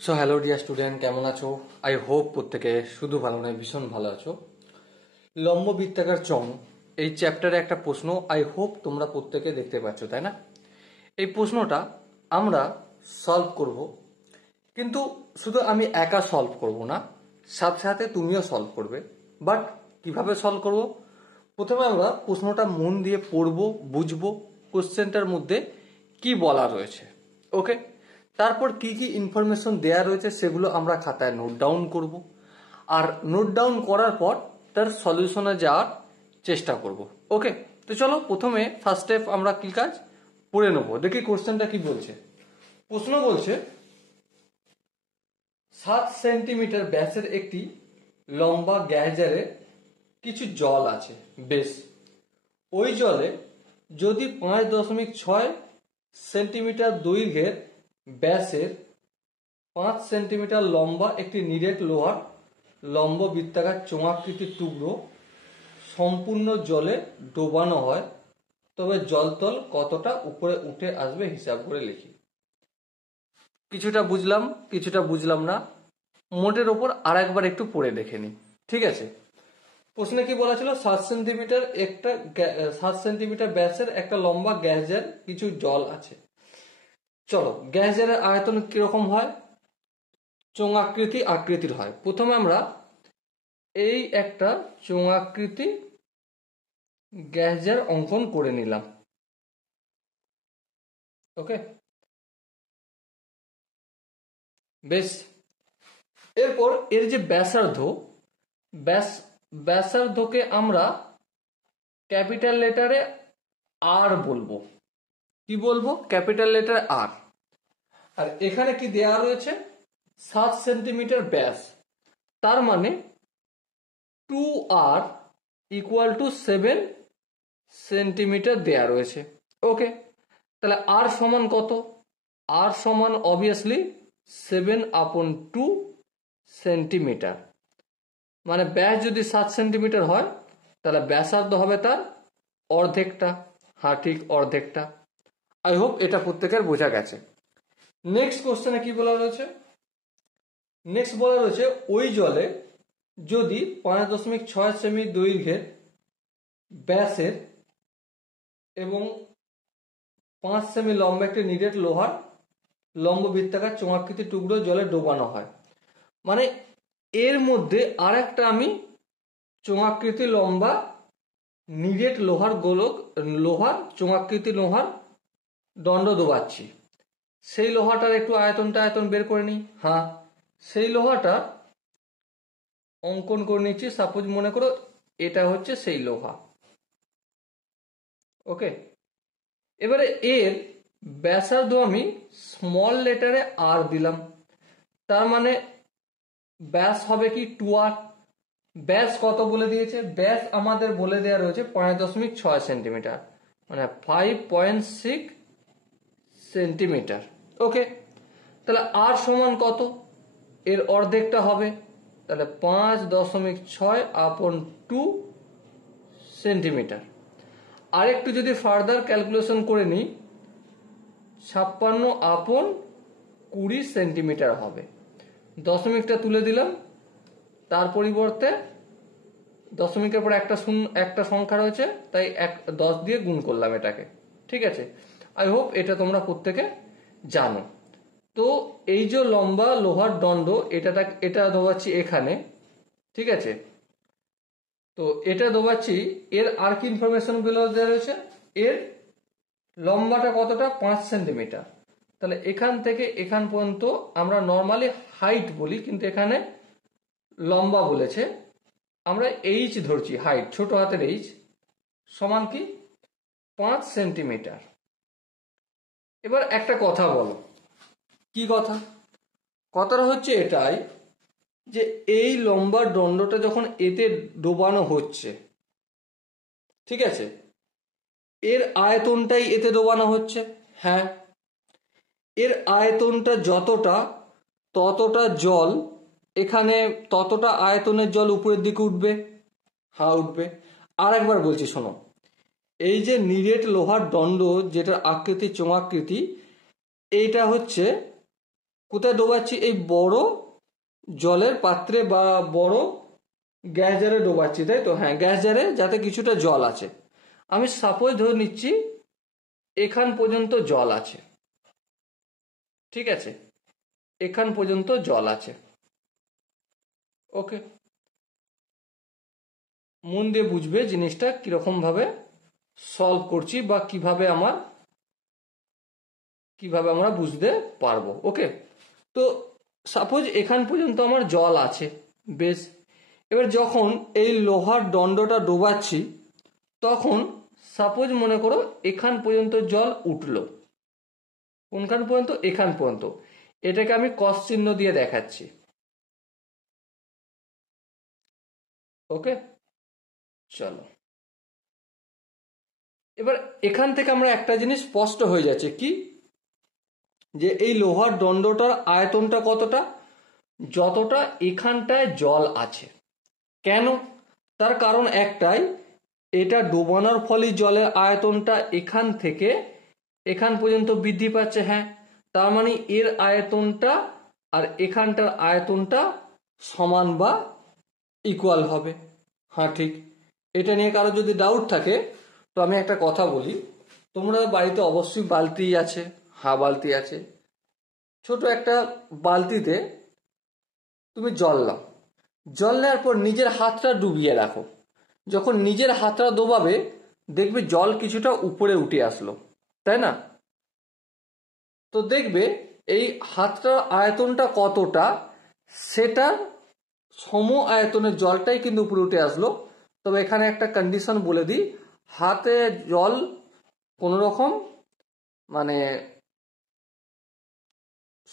So hello dear student, কেমন আছো? I hope প্রত্যেকে শুধু ভালো নয়, ভীষণ ভালো আছো। লম্ব বৃত্তাকার চং এই চ্যাপ্টারে একটা প্রশ্ন আই হোপ তোমরা প্রত্যেকে দেখতে পাচ্ছ, তাই না? এই প্রশ্নটা আমরা সলভ করব, কিন্তু শুধু আমি একা সলভ করব না, সাথে সাথে তুমিও সলভ করবে। বাট কিভাবে সলভ করব? প্রথমে আমরা প্রশ্নটা মন দিয়ে পড়ব, বুঝবো কোশ্চেনটার মধ্যে কি বলা রয়েছে, ওকে? তারপর কি কি ইনফরমেশন দেয়া রয়েছে সেগুলো আমরা খাতায় নোট ডাউন করব, আর নোট ডাউন করার পর তার সলিউশনে যাওয়ার চেষ্টা করব, ওকে? তো চলো প্রথমে ফার্স্ট স্টেপ আমরা কি কাজ পড়ে নেবো, দেখি কোশ্চেনটা কি বলছে। প্রশ্ন বলছে 7 সেন্টিমিটার ব্যাসের একটি লম্বা গ্যাজারে কিছু জল আছে। বেশ, ওই জলে যদি 5.6 সেন্টিমিটার দৈর্ঘ্যের ব্যাসের 5 সেন্টিমিটার লম্বা একটি নিরেট লোহার লম্ব বৃত্তাকার চোঙাকৃতির টুকরো সম্পূর্ণ জলে ডোবানো হয়, তবে জলতল কতটা উপরে উঠে আসবে হিসাব করে লিখি। কিছুটা বুঝলাম, কিছুটা বুঝলাম না, মোটের ওপর আর একবার একটু পড়ে দেখে নি, ঠিক আছে? প্রশ্নে কি বলা ছিল? 7 সেন্টিমিটার ব্যাসের একটা লম্বা গ্যাসের কিছু জল আছে। চলো, গ্যাসের আয়তন কিরকম হয়? চোঙাকৃতি আকৃতির হয়। প্রথমে আমরা এই একটা চোঙাকৃতি গ্যাসের অঙ্কন করে নিলাম, ওকে? বেশ, এরপর এর যে ব্যাসার্ধ, ব্যাসার্ধকে আমরা ক্যাপিটাল লেটারে আর বলবো। কি বলবো? ক্যাপিটাল লেটার আর। আর এখানে কি দেয়া রয়েছে? 7 সেন্টিমিটার ব্যাস, তার মানে 2r ইকুয়াল টু 7 সেন্টিমিটার দেয়া রয়েছে, ওকে? তাহলে আর সমান কত? আর সমান অবভিয়াসলি 7/2 সেন্টিমিটার। মানে ব্যাস যদি 7 সেন্টিমিটার হয়, তাহলে ব্যাসার্ধ হবে তার অর্ধেকটা। হ্যাঁ, ঠিক, অর্ধেকটা। আই হোপ এটা প্রত্যেকের বোঝা গেছে। নেক্সট কোশ্চেনে কি বলা রয়েছে? নেক্সট বলা রয়েছে ওই জলে যদি 5.6 সেমি দৈর্ঘ্যের ব্যাসের এবং 5 সেমি লম্বা একটি নিরেট লোহার লম্ব বৃত্তাকার চোঙাকৃতির টুকরো জলে ডোবানো হয়। মানে এর মধ্যে আর একটা আমি চোঙাকৃতি লম্বা নিরেট লোহার গোলক, লোহার চোঙাকৃতি লোহার দণ্ড ডোবাচ্ছি। সেই লোহাটার একটু আয়তন বের করে নিই। হ্যাঁ, সেই লোহাটা অঙ্কন করে নিচ্ছি। সাপোজ মনে করো এটা হচ্ছে সেই লোহা, ওকে? এবারে এর ব্যাসার্ধ আমি স্মল লেটারে আর দিলাম, তার মানে ব্যাস হবে কি 2r। ব্যাস কত বলে দিয়েছে? ব্যাস আমাদের বলে দেওয়া রয়েছে 5.6 সেন্টিমিটার, মানে 5.6 সেন্টিমিটার, ওকে? তাহলে আর সমান কত? এর অর্ধেকটা হবে, তাহলে 5.6/2 সেন্টিমিটার। আরেকটু যদি ফার্দার ক্যালকুলেশন করে নিই, 56/20 সেন্টিমিটার হবে। দশমিকটা তুলে দিলাম, তার পরিবর্তে দশমিকের পর একটা সংখ্যা রয়েছে, তাই 10 দিয়ে গুণ করলাম এটাকে, ঠিক আছে? আই হোপ এটা তোমরা প্রত্যেকে জানো। তো এই যে লম্বা লোহার দণ্ড, এটা দোবাচ্ছি এখানে, ঠিক আছে? তো এটা দোবাচ্ছি, এর আর কি ইনফরমেশন গুলো দেওয়া রয়েছে? এর লম্বাটা কতটা? 5 সেন্টিমিটার। তাহলে এখান থেকে এখান পর্যন্ত আমরা নর্মালি হাইট বলি, কিন্তু এখানে লম্বা বলেছে, আমরা এইচ ধরছি, হাইট ছোট হাতের এইচ সমান কি 5 সেন্টিমিটার। এবার একটা কথা বলো। কি কথা? কথাটা হচ্ছে এটাই যে এই লম্বা দণ্ডটা যখন এতে ডোবানো হচ্ছে, ঠিক আছে, এর আয়তনটাই এতে ডোবানো হচ্ছে। হ্যাঁ, এর আয়তনটা যতটা, ততটা জল এখানে, ততটা আয়তনের জল উপরের দিকে উঠবে। হ্যাঁ, উঠবে। আর একবার বলছি শোনো, এই যে নিরেট লোহার দণ্ড যেটার আকৃতি চোঙাকৃতি, এইটা হচ্ছে কোথায় ডোবাচ্ছি? এই বড় জলের পাত্রে বা বড় গ্যাস জারে ডোবাচ্ছি, তাই তো? হ্যাঁ, গ্যাস জারে, যাতে কিছুটা জল আছে। আমি সাপোজ ধরে নিচ্ছি এখান পর্যন্ত জল আছে, ঠিক আছে? এখান পর্যন্ত জল আছে। ওকে, মন দিয়ে বুঝবে জিনিসটা কিরকম ভাবে সলভ করছি বা কিভাবে আমরা বুঝতে পারবো। ওকে, তো সাপোজ এখান পর্যন্ত আমার জল আছে, বেশ। এবার যখন এই লোহার দণ্ডটা ডোবাচ্ছি, তখন সাপোজ মনে করো এখান পর্যন্ত জল উঠলো। কোনখান পর্যন্ত? এখান পর্যন্ত। এটাকে আমি ক্রস চিহ্ন দিয়ে দেখাচ্ছি। ওকে, চলো। এবার এখান থেকে আমরা একটা জিনিস স্পষ্ট হয়ে যাচ্ছে, কি? যে এই লোহার দণ্ডটার আয়তনটা কতটা? যতটা এখানটায় জল আছে। কেন? তার কারণ একটাই, এটা ডোবানোর ফলে জলের আয়তনটা এখান থেকে এখান পর্যন্ত বৃদ্ধি পাচ্ছে। হ্যাঁ, তার মানে এর আয়তনটা আর এখানটার আয়তনটা সমান বা ইকুয়াল হবে। হ্যাঁ, ঠিক। এটা নিয়ে কারো যদি ডাউট থাকে তো আমি একটা কথা বলি। তোমরা বাড়িতে অবশ্যই বালতি আছে, বালতি আছে। ছোট একটা বালতিতে তুমি জল নাও, জল নেওয়ার পর নিজের হাতটা ডুবিয়ে রাখো। যখন নিজের হাতটা ডোবাবে, দেখবে জল কিছুটা উপরে উঠে আসলো, তাই না? তো দেখবে এই হাতটার আয়তনটা কতটা, সেটার সম আয়তনের জলটাই কিন্তু উপরে উঠে আসলো। তবে এখানে একটা কন্ডিশন বলে দিই, হাতে জল কোনো রকম মানে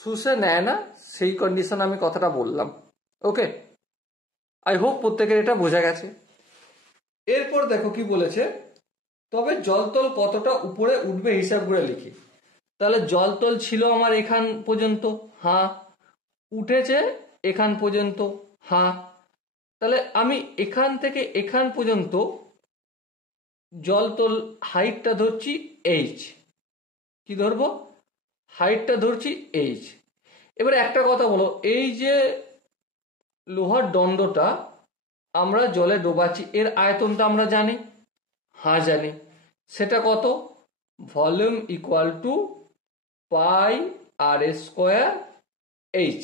শুষে নেয় না, সেই কন্ডিশন আমি কথাটা বললাম। ওকে, আই হোপ প্রত্যেকের এটা বোঝা গেছে। এরপর দেখো কি বলেছে, তবে জলতল কতটা উপরে উঠবে হিসাব করে লিখি। তাহলে জলতল ছিল আমার এখান পর্যন্ত, হ্যাঁ। উঠেছে এখান পর্যন্ত, হ্যাঁ। তাহলে আমি এখান থেকে এখান পর্যন্ত জলতল হাইটটা ধরছি এইচ। কি ধরবো? হাইটটা ধরছি এইচ। এবারে একটা কথা বলো, এই যে লোহার দণ্ডটা আমরা জলে ডোবাচ্ছি, এর আয়তনটা আমরা জানি? হ্যাঁ, জানি। সেটা কত? Volume equal to pi r square h.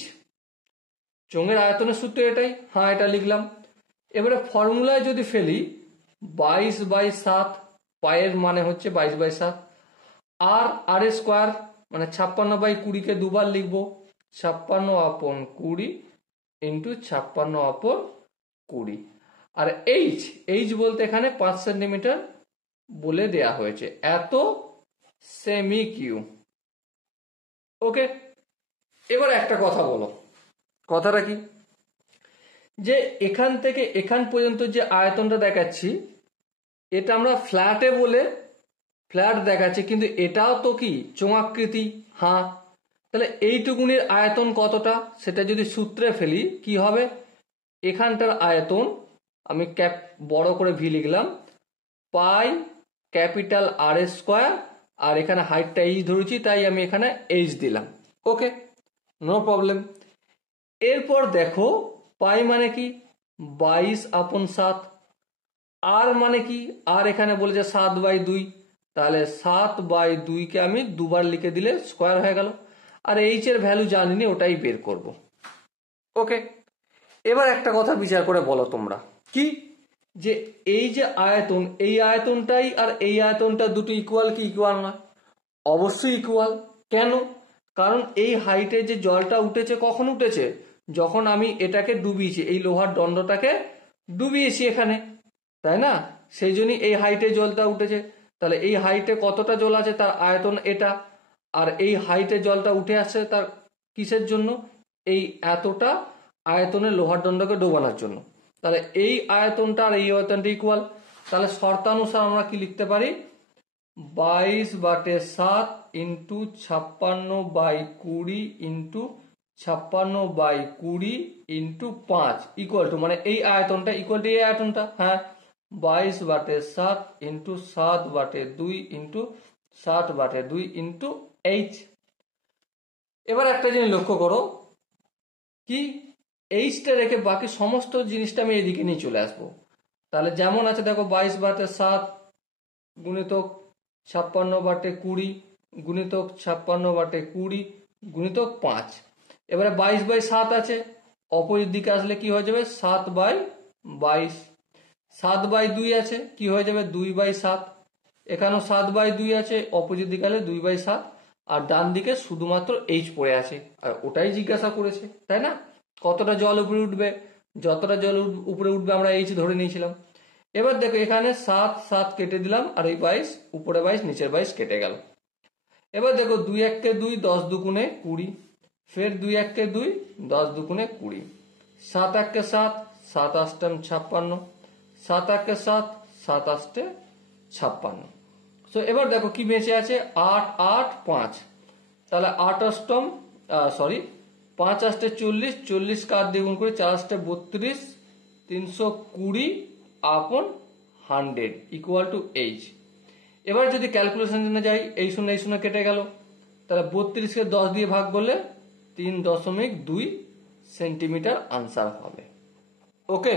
চোঙের আয়তনের সূত্র এটাই। হ্যাঁ, এটা লিখলাম। এবারে ফর্মুলায় যদি ফেলি, 22/7, পায়ের মানে হচ্ছে 22/7, আর স্কোয়ার মানে 56/20-কে দুবার লিখবো, 56/20 ইন্টু 56/20। আর এইচ বলতে এখানে 5 সেন্টিমিটার বলে দেয়া হয়েছে, এত সেমি কিউ। ওকে, এবার একটা কথা বলো। কথাটা কি? যে এখান থেকে এখান পর্যন্ত যে আয়তনটা দেখাচ্ছি, এটা আমরা ফ্ল্যাটে বলে ফ্ল্যাট দেখাচ্ছি, কিন্তু এটাও তো কি চোঙাকৃতি। হ্যাঁ, তাহলে এইটুকুনির আয়তন কতটা সেটা যদি সূত্রে ফেলি, কি হবে? এখানটার আয়তন আমি বড় করে ভি লিখলাম, পাই ক্যাপিটাল আর স্কোয়ার, আর এখানে হাইটটা এইচ ধরেছি, তাই আমি এখানে এইচ দিলাম। ওকে, নো প্রবলেম। এরপর দেখো, পাই মানে কি? 22/7। আর মানে কি? আর এখানে বলেছে 7/2, তাহলে 7/2-কে আমি দুবার লিখে দিলে স্কোয়ার হয়ে গেল। আর এইচ এর ভ্যালু জানিনি, ওটাই বের করব। ওকে, এবার একটা কথা বিচার করে বলো তোমরা, কি? যে এই যে আয়তন, এই আয়তনটাই আর এই আয়তনটা দুটো ইকুয়াল কি ইকুয়াল নয়? অবশ্যই ইকুয়াল। কেন? কারণ এই হাইটে যে জলটা উঠেছে, কখন উঠেছে? যখন আমি এটাকে ডুবিয়েছি, এই লোহার দণ্ডটাকে ডুবিয়েছি এখানে, তাই না? সেই জন্যই এই হাইটে জলটা উঠেছে। তাহলে এই হাইটে কতটা জল আছে তার আয়তন এটা, আর এই হাইটে জলটা উঠে আসছে তার কিসের জন্য? এই এতটা আয়তনের লোহার দণ্ডকে ডোবানোর জন্য। তাহলে এই আয়তনটা আর এই আয়তনটা ইকুয়াল। তাহলে শর্তানুসার আমরা কি লিখতে পারি? 22/7 into 56/20 into 56/20 into 5 equal to, মানে এই আয়তনটা ইকুয়াল টু এই আয়তনটা। হ্যাঁ, 22/7 ইন্টু 7/2 ইন্টু 7/2 ইন্টু এইচ। এবার একটা জিনিস লক্ষ্য করো, কি এইচটা রেখে বাকি সমস্ত জিনিসটা আমি এদিকে নিয়ে চলে আসবো। তাহলে যেমন আছে দেখো 22/7 গুণিতক 56/20 গুণিতক 56/20 গুণিতক 5। এবারে 22/7 আছে, অপোজিট দিকে আসলে কি হয়ে যাবে 7/22। 7/2 আছে, কি হয়ে যাবে 2/7। এখানেও 7/2 আছে, অপোজিট দিকে আসলে 2/7। আর ডান দিকে শুধুমাত্র এইচ পড়ে আছে, আর ওটাই জিজ্ঞাসা করেছে, তাই না? কতটা জল উপরে উঠবে, যতটা জল উপরে উঠবে আমরা এইচ ধরে নিয়েছিলাম। এবার দেখো এখানে 7 7 কেটে দিলাম, আর এই 22 উপরে 22 নিচের 22 কেটে গেল। এবার দেখো 2 1 2 10 2 20, ফের 2 1 2 10 2 20, 7 1 7 7 8 56, 7 1 7 7 8 56। সো এবার দেখো কি বেঁচে আছে 8 8 5, তাহলে 8 অষ্টম 5 8 40, 40 কার দ্বিগুণ করে 4 8 32, 320 আপন 100 ইকুয়াল টু এইচ। এবার যদি ক্যালকুলেশন জন্য যাই, এই শূন্য কেটে গেল, তাহলে 32কে 10 দিয়ে ভাগ করলে 3.2 সেন্টিমিটার আনসার হবে। Okay,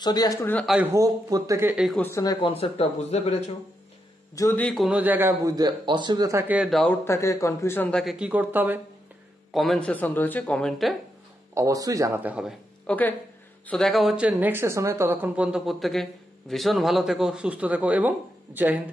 so dear student, I hope প্রত্যেকে এই কোশ্চেনের কনসেপ্টটা বুঝতে পেরেছো। যদি কোনো জায়গায় বুঝতে অসুবিধা থাকে, ডাউট থাকে, কনফিউশন থাকে, কি করতে হবে? কমেন্ট সেশন রয়েছে, কমেন্টে অবশ্যই জানাতে হবে। ওকে, সো দেখা হচ্ছে নেক্সট সেশনে। ততক্ষণ পর্যন্ত প্রত্যেকে ভীষণ ভালো থেকো, সুস্থ থেকো এবং জয় হিন্দ।